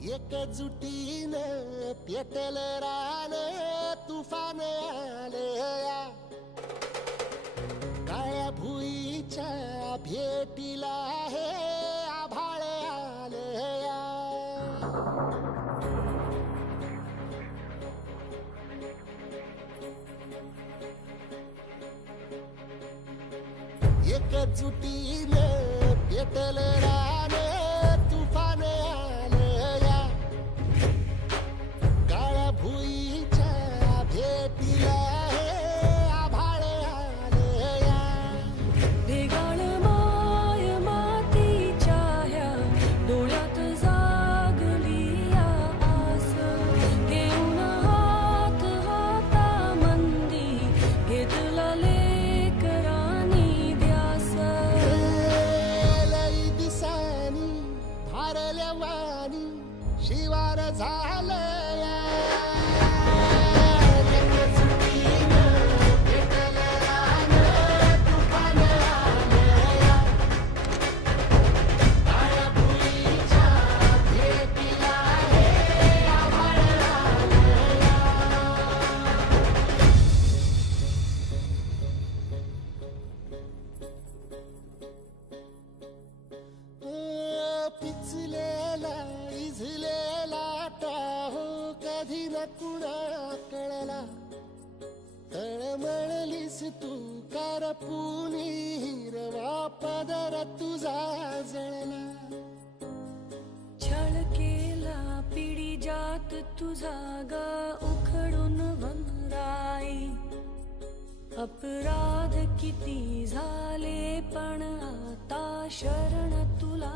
एकजुटीनं पेटलं रान तुफान आलया काळ्या भुईच्या भेटीला हे आभाळ आलया एकजुटीनं पेटलं रान तुफान आलया काळ्या भुईच्या भेटीला हे आभाळ आलया ढगाळ माय मातीच्या ह्या डोळ्यात जागली या आस घेऊन हात हातामंदी घेतला लेकरांनी ध्यास लई दिसानी भारल्या वाणी शिवार झालया एकजुटीनं पेटलं रान तुफान आलया काळ्या भुईच्या भेटीला हे आभाळ आलया पिचलेला इझलेला टाहो कधी न कुणा कळला तळमळलीस तू कारपुनी हिरवा पदर तुझा जळला छळ केला पिढी जात तुझा ग उखडून वनराई अपराध किती झाले पण आता शरण तुला